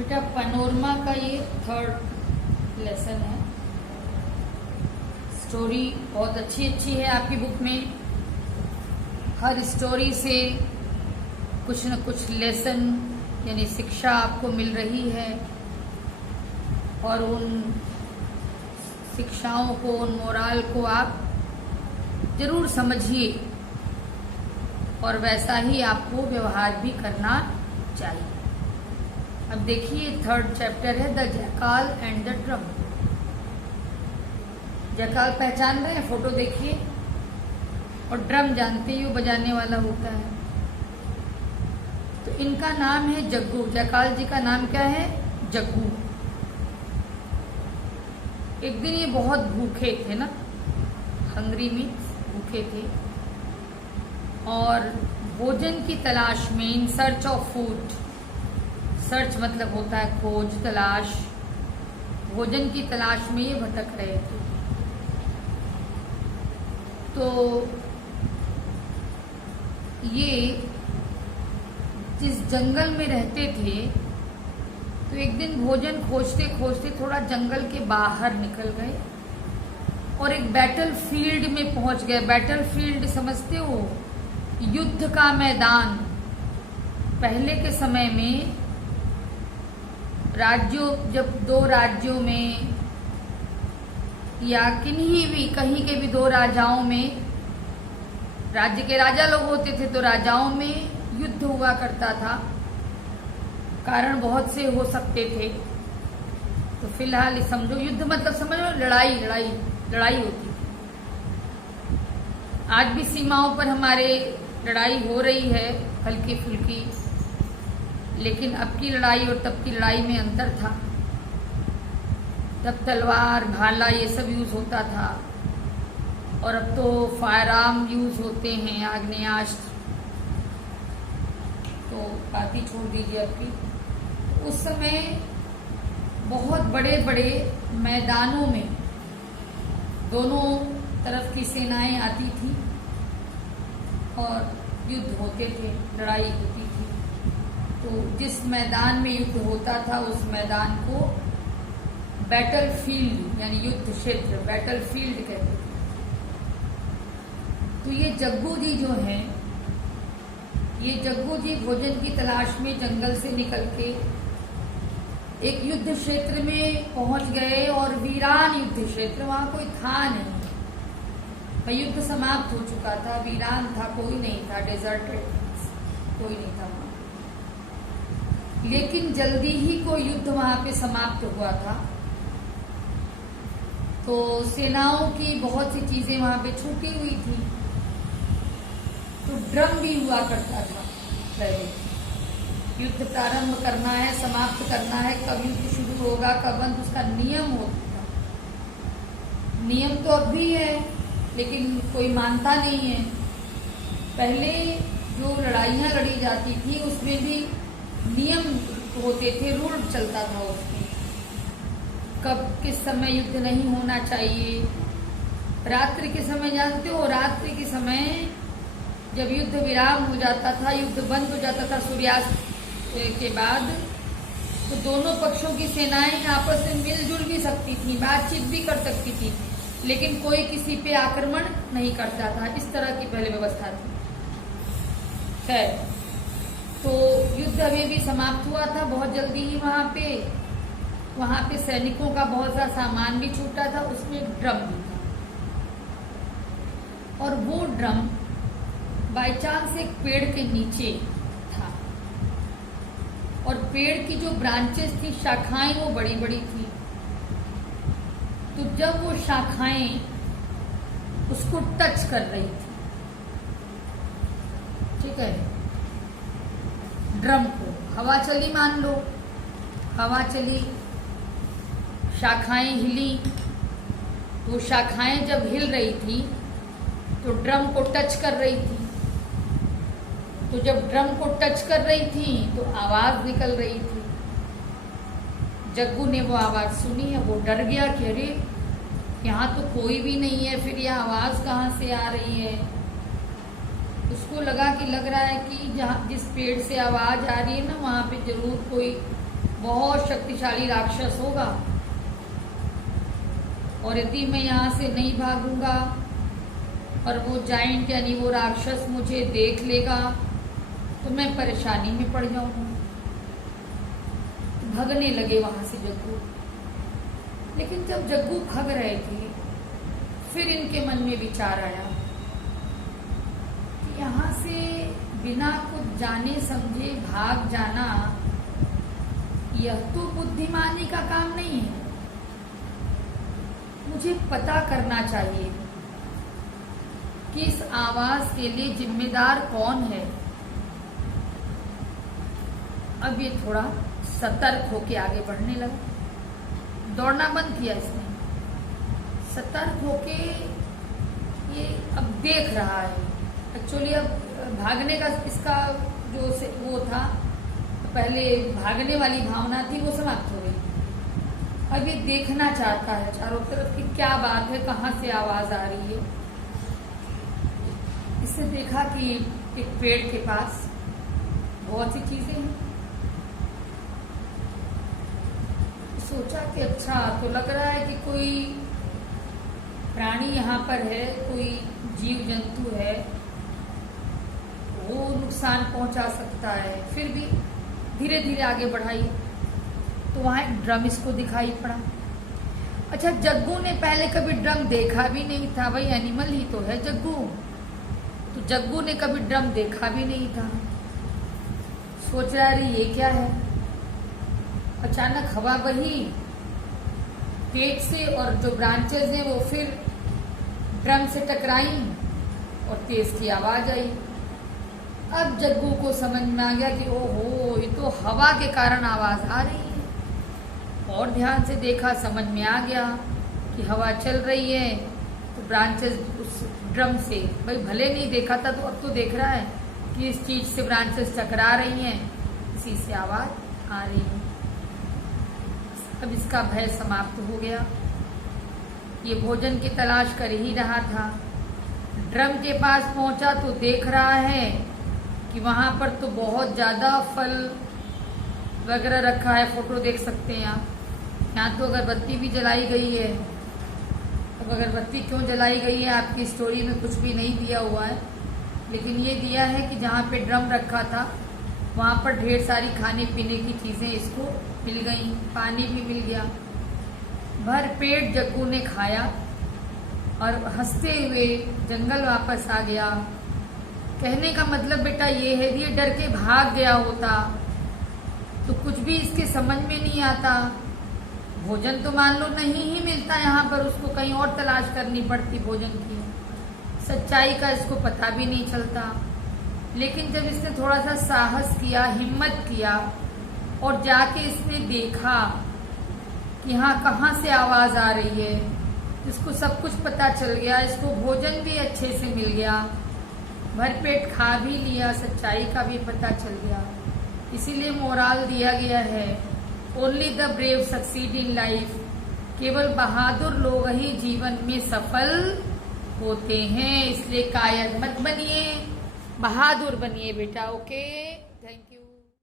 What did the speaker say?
बेटा पनोरमा का ये 3rd लेसन है। स्टोरी बहुत अच्छी अच्छी है आपकी बुक में। हर स्टोरी से कुछ न कुछ लेसन यानी शिक्षा आपको मिल रही है और उन शिक्षाओं को, उन मोराल को आप जरूर समझिए और वैसा ही आपको व्यवहार भी करना चाहिए। अब देखिए 3rd चैप्टर है the jackal and the drum. Jackal पहचान रहे हैं, फोटो देखिए, और ड्रम जानते ही वो बजाने वाला होता है। तो इनका नाम है जग्गू। जैकाल जी का नाम क्या है? जग्गू। एक दिन ये बहुत भूखे थे ना, हंग्री मीन्स भूखे थे, और भोजन की तलाश में, in search of food, search मतलब होता है खोज, तलाश, भोजन की तलाश में ये भटक रहे थे। तो ये जिस जंगल में रहते थे, तो एक दिन भोजन खोजते खोजते थोड़ा जंगल के बाहर निकल गए और एक बैटल फील्ड में पहुंच गए। बैटल फील्ड समझते हो? युद्ध का मैदान। पहले के समय में राज्यों, जब 2 राज्यों में या किन्हीं भी, कहीं के भी 2 राजाओं में, राज्य के राजा लोग होते थे तो राजाओं में युद्ध हुआ करता था। कारण बहुत से हो सकते थे। तो फिलहाल समझो युद्ध मतलब समझ लो लड़ाई, लड़ाई लड़ाई होती थी। आज भी सीमाओं पर हमारे लड़ाई हो रही है हल्की फुल्की, लेकिन अब की लड़ाई और तब की लड़ाई में अंतर था। तब तलवार, भाला ये सब यूज होता था और अब तो फायर आर्म यूज होते हैं, आग्नेयास्त्र। तो बात ही छोड़ दीजिए आपकी। उस समय बहुत बड़े बड़े मैदानों में दोनों तरफ की सेनाएं आती थी और युद्ध होते थे, लड़ाई होती थी। तो जिस मैदान में युद्ध होता था उस मैदान को बैटल फील्ड यानी युद्ध क्षेत्र, बैटल फील्ड कहते थे। तो ये जग्गू जी जो हैं, ये जग्गू जी भोजन की तलाश में जंगल से निकल के एक युद्ध क्षेत्र में पहुंच गए और वीरान युद्ध क्षेत्र, वहां कोई था नहीं, युद्ध समाप्त हो चुका था, वीरान था, कोई नहीं था, डेजर्टेड, कोई नहीं था वहां। लेकिन जल्दी ही कोई युद्ध वहां पे समाप्त हुआ था। तो सेनाओं की बहुत सी चीजें वहां पे छूटी हुई थी। तो ड्रम भी हुआ करता था पहले। युद्ध प्रारंभ करना है, समाप्त करना है, कब युद्ध शुरू होगा, कब अंत, उसका नियम होता था। नियम तो अब भी है लेकिन कोई मानता नहीं है। पहले जो लड़ाइयां लड़ी जाती थी उसमें भी नियम होते थे, रूल चलता था उसमें। कब किस समय युद्ध नहीं होना चाहिए। रात्रि के समय जानते हो, रात्रि के समय जब युद्ध विराम हो जाता था, युद्ध बंद हो जाता था सूर्यास्त के बाद, तो दोनों पक्षों की सेनाएं आपस में मिलजुल भी सकती थी, बातचीत भी कर सकती थी, लेकिन कोई किसी पे आक्रमण नहीं करता था। इस तरह की पहले व्यवस्था थी। खैर, तो युद्ध अभी भी समाप्त हुआ था बहुत जल्दी ही। वहां पे सैनिकों का बहुत सा सामान भी छूटा था, उसमें एक ड्रम भी था। और वो ड्रम बाई चांस एक पेड़ के नीचे था और पेड़ की जो ब्रांचेस थी, शाखाएं, वो बड़ी बड़ी थी। तो जब वो शाखाएं उसको टच कर रही थी, ठीक है, ड्रम को, हवा चली, मान लो हवा चली, शाखाएं हिली, तो शाखाएं जब हिल रही थी तो ड्रम को टच कर रही थी। तो जब ड्रम को टच कर रही थी तो आवाज निकल रही थी। जग्गू ने वो आवाज सुनी है, वो डर गया कि अरे यहाँ तो कोई भी नहीं है, फिर यह आवाज कहाँ से आ रही है। उसको लगा कि लग रहा है कि जहाँ जिस पेड़ से आवाज आ रही है ना, वहाँ पे जरूर कोई बहुत शक्तिशाली राक्षस होगा, और यदि मैं यहाँ से नहीं भागूंगा और वो जाइंट यानी वो राक्षस मुझे देख लेगा तो मैं परेशानी में पड़ जाऊंगा। भागने लगे वहां से जग्गू। लेकिन जब जग्गू भाग रहे थे, फिर इनके मन में विचार आया कि यहाँ से बिना कुछ जाने समझे भाग जाना, यह तो बुद्धिमानी का काम नहीं है। मुझे पता करना चाहिए कि इस आवाज के लिए जिम्मेदार कौन है। अब ये थोड़ा सतर्क होके आगे बढ़ने लगा, दौड़ना बंद किया इसने। सतर्क होके ये अब देख रहा है। एक्चुअली अब भागने का इसका जो वो था, पहले भागने वाली भावना थी, वो समाप्त हो गई। अब ये देखना चाहता है चारों तरफ कि क्या बात है, कहाँ से आवाज आ रही है। इसने देखा कि एक पेड़ के पास बहुत सी चीजें हैं। सोचा कि अच्छा, तो लग रहा है कि कोई प्राणी यहाँ पर है, कोई जीव जंतु है, वो नुकसान पहुंचा सकता है। फिर भी धीरे धीरे आगे बढ़ाई तो वहां एक ड्रम इसको दिखाई पड़ा। अच्छा, जग्गू ने पहले कभी ड्रम देखा भी नहीं था, भाई एनिमल ही तो है जग्गू, तो जग्गू ने कभी ड्रम देखा भी नहीं था। सोच रहा है ये क्या है। अचानक हवा बही पेट से, और जो ब्रांचेस हैं वो फिर ड्रम से टकराई और तेज की आवाज आई। अब जग्गू को समझ में आ गया कि ओहो, ये तो हवा के कारण आवाज आ रही है। और ध्यान से देखा, समझ में आ गया कि हवा चल रही है, तो ब्रांचेस उस ड्रम से, भाई भले नहीं देखा था तो अब तो देख रहा है कि इस चीज से ब्रांचेस टकरा रही हैं, इसी से आवाज आ रही है। अब इसका भय समाप्त हो गया। ये भोजन की तलाश कर ही रहा था। ड्रम के पास पहुंचा तो देख रहा है कि वहां पर तो बहुत ज्यादा फल वगैरह रखा है। फोटो देख सकते हैं आप। यहाँ तो अगरबत्ती भी जलाई गई है। अब अगरबत्ती क्यों जलाई गई है, आपकी स्टोरी में कुछ भी नहीं दिया हुआ है, लेकिन ये दिया है कि जहाँ पे ड्रम रखा था वहां पर ढेर सारी खाने पीने की चीजें इसको मिल गई, पानी भी मिल गया। भर पेट जग्गू ने खाया और हंसते हुए जंगल वापस आ गया। कहने का मतलब बेटा ये है, ये डर के भाग गया होता तो कुछ भी इसके समझ में नहीं आता। भोजन तो मान लो नहीं ही मिलता यहाँ पर, उसको कहीं और तलाश करनी पड़ती भोजन की। सच्चाई का इसको पता भी नहीं चलता। लेकिन जब इसने थोड़ा सा साहस किया, हिम्मत किया और जाके इसने देखा कि हाँ कहाँ से आवाज आ रही है, इसको सब कुछ पता चल गया। इसको भोजन भी अच्छे से मिल गया, भरपेट खा भी लिया, सच्चाई का भी पता चल गया। इसीलिए मोरल दिया गया है, only the brave succeed in life. केवल बहादुर लोग ही जीवन में सफल होते हैं। इसलिए कायर मत बनिए, बहादुर बनिए बेटा। ओके।